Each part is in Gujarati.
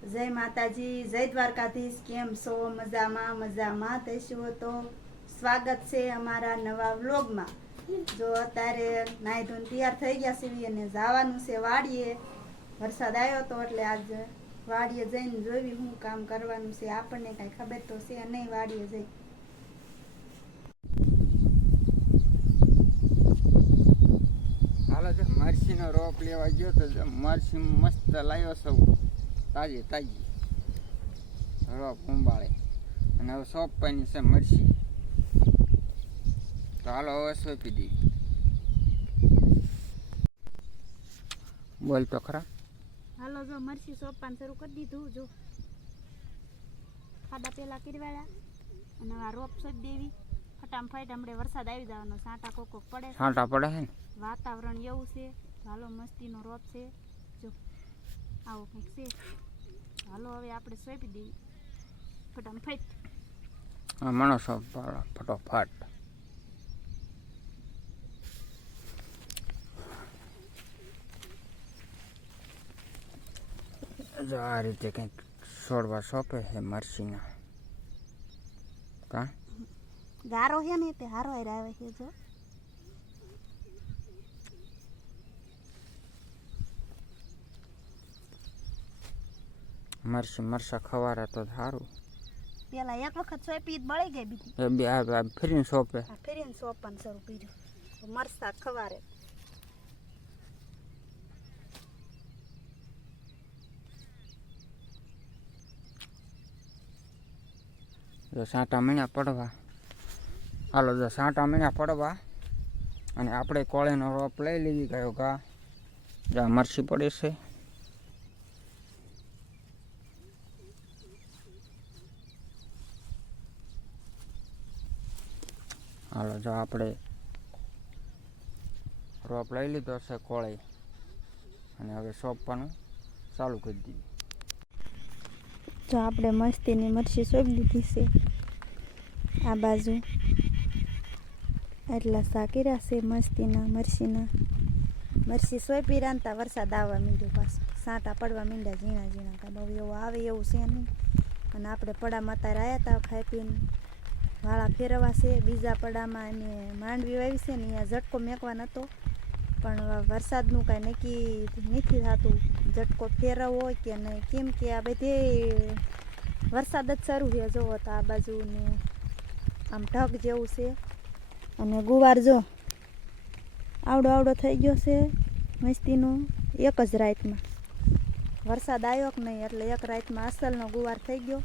જય માતાજી, જય દ્વારકાધીશ. કેમ છો? મજામાં થઈશું તો સ્વાગત છે અમારા નવા વ્લોગમાં. જો અત્યારે નાઈ ધોઈને તૈયાર થઈ ગયા છીએ અને જવાનું છે વાડીએ. વરસાદ આવ્યો તો એટલે આજ વાડીએ જઈને જોઈ શું કામ કરવાનું છે. આપણને કઈ ખબર તો છે નહીં. વાડીએ જઈ હાલો, જો મરસીનો રોપ લેવા ગયો તો મરસી મસ્ત લાવ્યો સૌ તાજી તાજી રોપ ઉંબાળે અને હવે સોંપવાની છે મરસી. તો હાલો હવે સોંપી દઈએ. બોલ તો ખરા. હાલો, જો મરસી સોંપવાનું શરૂ કરી દીધું. જો ખાડા પેલા કરવાળા અને આ રોપ સોંપી દેવી ફટાફટ. હમણાં વરસાદ આવી જવાનો, સાંટા કોક પડે, છાંટા પડે છે ને વાતાવરણ એવું છે. હાલો, મસ્તીનો રોપ છે. જો આવો કંઈક છે. હાલો હવે આપણે સોંપી દઈએ ફટાફટ. હા, મણો સોંપ ફટોફટ. જો આ રીતે કંઈક છોડવા સોંપે છે મરસીના. કા ગારો છે ને તે હારો આવે છે. જો મરસા ખવારે તો સારું. પેલા એક વખત સોંપી બળી ગઈ, બીજી એ બે આ ફરીને સોંપે. ફેરીને સોંપવાનું શરૂ કર્યું. મરસા ખવારે જો સાંટા મીણા પડવા. હાલો, જો સાંટા મીણા પડવા અને આપણે કોળીનો રોપ લઈ લીધી ગયો કા. જો મરસી પડે છે. હાલો, જો આપણે રોપ લઈ લીધો છે કોળી અને હવે સોંપવાનું ચાલુ કરી દીધું. જો આપણે મસ્તીની મરસી સોંપી દીધી છે આ બાજુ. એટલા સાકીરા છે મસ્તીના મરસીના. મરસી સોંપી રાંધતા વરસાદ આવવા માંડ્યો. પાછું સાંટા પડવા માંડ્યા ઝીણા ઝીણા. કાં બહુ એવું આવે એવું છે નહીં. અને આપણે પડામાં અત્યારે આવ્યા હતા ખાઈ પીને. વાળા ફેરવા છે બીજા પડામાં અને માંડવી વાવી છે ને અહીંયા ઝટકો મેકવાનો હતો, પણ વરસાદનું કાંઈ નક્કી નથી થતું ઝટકો ફેરવવો હોય કે નહીં. કેમ કે આ બધે વરસાદ જ શરૂ છે. જોવો તો આ બાજુ ને આમ ઢગ જેવું છે. અને ગુવાર જો આવડો થઈ ગયો છે મસ્તીનો. એક જ રાતમાં વરસાદ આવ્યો કે નહીં એટલે એક રાતમાં અસલનો ગુવાર થઈ ગયો.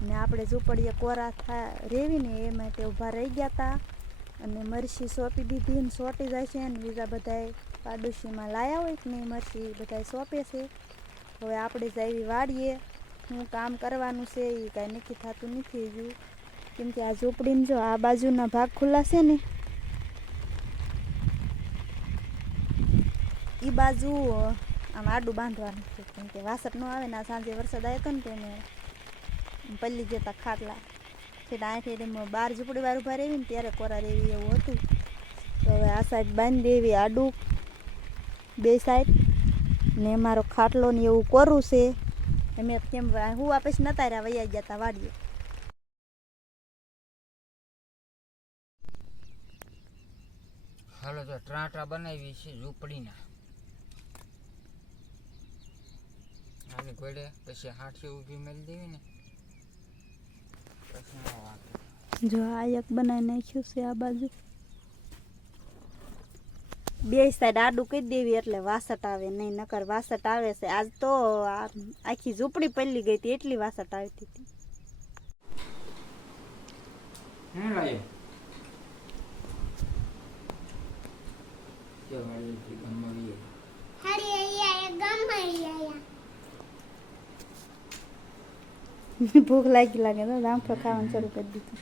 અને આપણે ઝૂંપડીએ કોરા રેવીને એ માટે ઊભા રહી ગયા હતા. અને મરસી સોંપી દીધી ને સોટી જાય છે. અને બીજા બધાએ પાડોશીમાં લાયા હોય કે નહીં મરસી બધાએ સોંપે છે. હવે આપણે જઈએ વાડીએ. શું કામ કરવાનું છે એ કાંઈ નક્કી થતું નથી હજુ. કેમ કે આ ઝૂંપડીને જો આ બાજુના ભાગ ખુલ્લા છે ને એ બાજુ આમ આડું બાંધવાનું છે. કેમ કે વાસટ ન આવે ને. આ સાંજે વરસાદ આવ્યો હતો ને તેને પલ્લી જતા ખાટલા છે. આઠે બાર ઝૂંપડી વાર ઉભા રહેવી ને ત્યારે કોરા રેવી એવું હતું. તો હવે આ સાઈડ બાંધી દેવી આડું બે સાઈડ. ને અમારો ખાટલો ને એવું કોરું છે. એમ કેમ હું આપીશ નતા રહ્યા વૈયા ગયા હતા વાડીએ. હાલો, જો ટ્રાટા બનાવી છે ઝૂંપડીના. આની ગોળે પછી હાથે ઊભી મેળી દેવી ને પછી. જો આ એક બનાવી નાખ્યું છે આ બાજુ. બે સાઈડ આડું કરી દેવી એટલે વાસટ આવે નહીં. નકર વાસટ આવે છે. આજ તો આખી ઝૂંપડી પલ્લી ગઈ હતી એટલી વાસટ આવતી હતી. ભૂખ લાગે તો જામફળ ખાવાનું શરૂ કરી દીધું.